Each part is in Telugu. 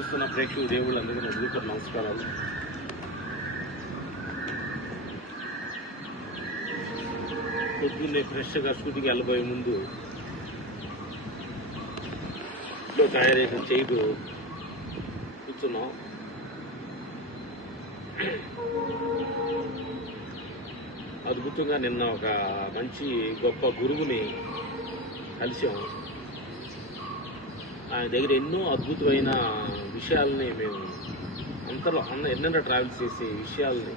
చూస్తున్న ప్రేక్షకులు దేవుళ్ళందరికీ నా నమస్కారాలు. పొద్దున్నే ఫ్రెష్గా షూటింగ్ వెళ్ళబోయే ముందు ఇంట్లో తయారేసిన చేయకు కూర్చున్నాం. అద్భుతంగా నిన్న ఒక మంచి గొప్ప గురువుని కలిసాం. ఆయన దగ్గర ఎన్నో అద్భుతమైన విషయాలని మేము అంతలో అన్న ఎన్నెన్నో ట్రావెల్ చేసే విషయాల్ని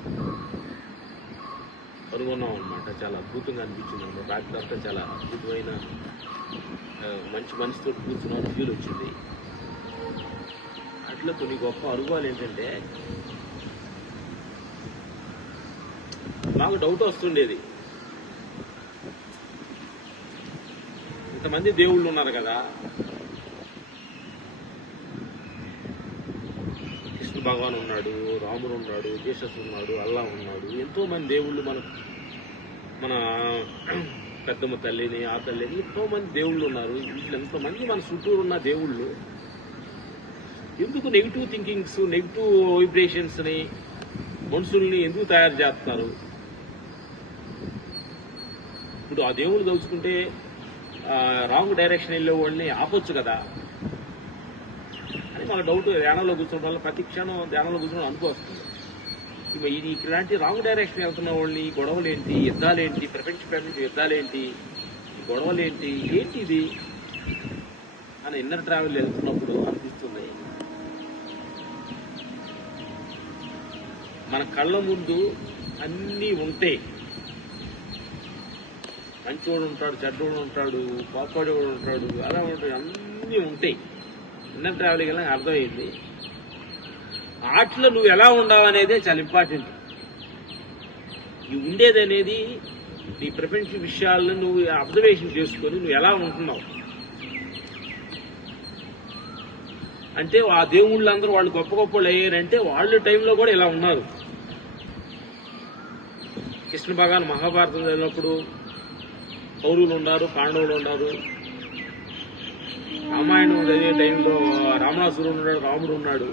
కనుగొన్నాం అనమాట చాలా అద్భుతంగా అనిపించింది అనమాట రాత్రి అంతా చాలా అద్భుతమైన మంచి మనసుతో కూర్చున్న ఫీల్ వచ్చింది. అట్లా కొన్ని గొప్ప అనుభవాలు ఏంటంటే మాకు డౌట్ వస్తుండేది. ఇంతమంది దేవుళ్ళు ఉన్నారు కదా భగవాన్ ఉన్నాడు రాముడు ఉన్నాడు జీసస్ ఉన్నాడు అల్లా ఉన్నాడు. ఎంతో మంది దేవుళ్ళు మన మన పెద్దమ్మ తల్లిని ఆ తల్లిని ఎంతో మంది దేవుళ్ళు ఉన్నారు. వీళ్ళు ఎంతమంది మన చుట్టూరు ఉన్న దేవుళ్ళు. ఎందుకు నెగిటివ్ థింకింగ్స్ నెగిటివ్ వైబ్రేషన్స్ని మనుషుల్ని ఎందుకు తయారు చేస్తారు ఇప్పుడు ఆ దేవుళ్ళు తలుచుకుంటే రాంగ్ డైరెక్షన్ వెళ్ళే వాళ్ళని ఆపొచ్చు కదా. మన డౌట్ ధ్యానంలో కూర్చోవడం వల్ల ప్రతి క్షణం ధ్యానంలో కూర్చోవడం అనుకోవస్తుంది. ఇవి ఇది ఇలాంటి రాంగ్ డైరెక్షన్ వెళ్తున్న వాళ్ళని గొడవలు ఏంటి యుద్ధాలు ఏంటి ప్రపంచ ప్రపంచ యుద్ధాలు ఏంటి గొడవలు ఏంటి ఏంటి ఇది అని ఇన్నర్ ట్రావెల్ వెళ్తున్నప్పుడు అనిపిస్తుంది. మన కళ్ళ ముందు అన్నీ ఉంటాయి మంచోడు ఉంటాడు చెడ్డోడు ఉంటాడు పాపాడు కూడా ఉంటాడు అలా ఉంటాడు అన్నీ ఉంటాయి ఇన్నర్ ట్రావెలింగ్ వెళ్ళి అర్థమైంది. ఆటలో నువ్వు ఎలా ఉండవు అనేదే చాలా ఇంపార్టెంట్. ఈ ఉండేది అనేది నీ ప్రపంచ విషయాలను నువ్వు అబ్జర్వేషన్ చేసుకొని నువ్వు ఎలా ఉంటున్నావు. అంటే ఆ దేవుళ్ళందరూ వాళ్ళు గొప్ప గొప్ప వాళ్ళు అయ్యారంటే వాళ్ళ టైంలో కూడా ఇలా ఉన్నారు. కృష్ణ భగవాన్ మహాభారతం చదివినప్పుడు కౌరవులు ఉన్నారు పాండవులు ఉన్నారు. రామాయణం చదివే టైంలో రావణాసురుడు ఉన్నాడు రాముడు ఉన్నాడు.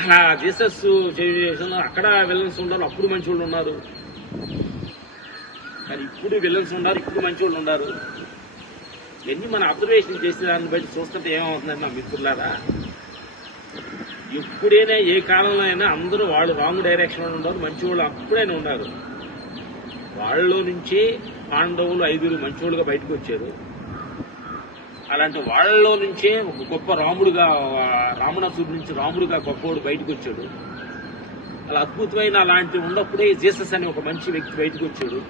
అలా జీసస్ చేసిన అక్కడ విలన్స్ ఉన్నారు అప్పుడు మంచి వాళ్ళు ఉన్నారు. కానీ ఇప్పుడు విలన్స్ ఉన్నారు ఇప్పుడు మంచి వాళ్ళు ఉన్నారు. ఇవన్నీ మన అబ్జర్వేషన్ చేసే దాన్ని బట్టి చూస్తుంటే ఏమవుతుందండి నా మిత్రులారా ఎప్పుడైనా ఏ కాలంలో అయినా అందరూ వాళ్ళు రాంగ్ డైరెక్షన్లో ఉన్నారు మంచి వాళ్ళు అప్పుడైనా ఉన్నారు. వాళ్ళలో నుంచి పాండవులు ఐదుగురు మంచివాళ్ళుగా బయటకు వచ్చారు. అలాంటి వాళ్ళలో నుంచే ఒక గొప్ప రాముడుగా రావణాసుడు నుంచి రాముడుగా గొప్పవాడు బయటకు వచ్చాడు. అలా అద్భుతమైన అలాంటి ఉన్నప్పుడే జీసస్ అనే ఒక మంచి వ్యక్తి బయటకు వచ్చాడు.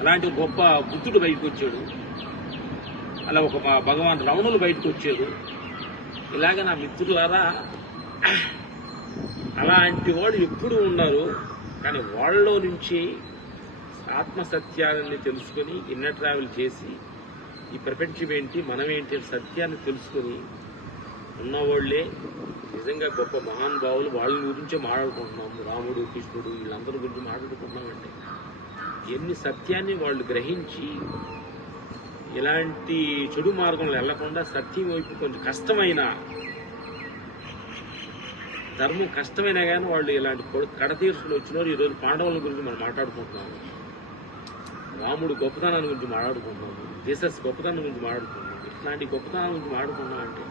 అలాంటి గొప్ప బుద్ధుడు బయటకు వచ్చాడు. అలా ఒక మా భగవాన్ రమణులు బయటకు వచ్చారు. ఇలాగ నా మిత్రులారా అలాంటి వాళ్ళు ఎప్పుడు ఉన్నారు కానీ వాళ్ళలో నుంచి ఆత్మసత్యాలని తెలుసుకొని ఇన్నర్ ట్రావెల్ చేసి ఈ ప్రపంచం ఏంటి మనం ఏంటి సత్యాన్ని తెలుసుకొని ఉన్నవాళ్ళే నిజంగా గొప్ప మహానుభావులు వాళ్ళ గురించే మాట్లాడుకుంటున్నాము. రాముడు కృష్ణుడు వీళ్ళందరి గురించి మాట్లాడుకుంటున్నామంటే ఎన్ని సత్యాన్ని వాళ్ళు గ్రహించి ఇలాంటి చెడు మార్గంలో వెళ్ళకుండా సత్యం వైపు కొంచెం కష్టమైన ధర్మం కష్టమైనా కానీ వాళ్ళు ఇలాంటి కొడు- కడతీర్చుకుని వచ్చినారు ఈరోజు పాండవుల గురించి మనం మాట్లాడుకుంటున్నాము. రాముడు గొప్పతనాన్ని గురించి మాట్లాడుకుంటున్నాము జీసస్ గొప్పతనం గురించి మాట్లాడుకుంటున్నాము ఇట్లాంటి గొప్పతనం గురించి మాట్లాడుకున్నాం అంటే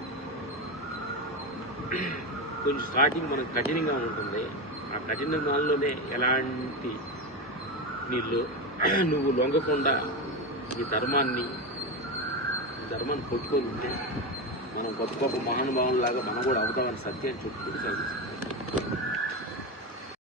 కొంచెం స్టార్టింగ్ మనకు కఠినంగా ఉంటుంది. ఆ కఠిన దానిలోనే ఎలాంటి నీళ్ళు నువ్వు లొంగకుండా ఈ ధర్మాన్ని ఈ ధర్మాన్ని కొట్టుకొని ఉంటే మనం గొప్ప గొప్ప మహానుభావులాగా మనం కూడా అవుతామని సత్యాన్ని చెప్పుకుంటూ సాగిస్తుంది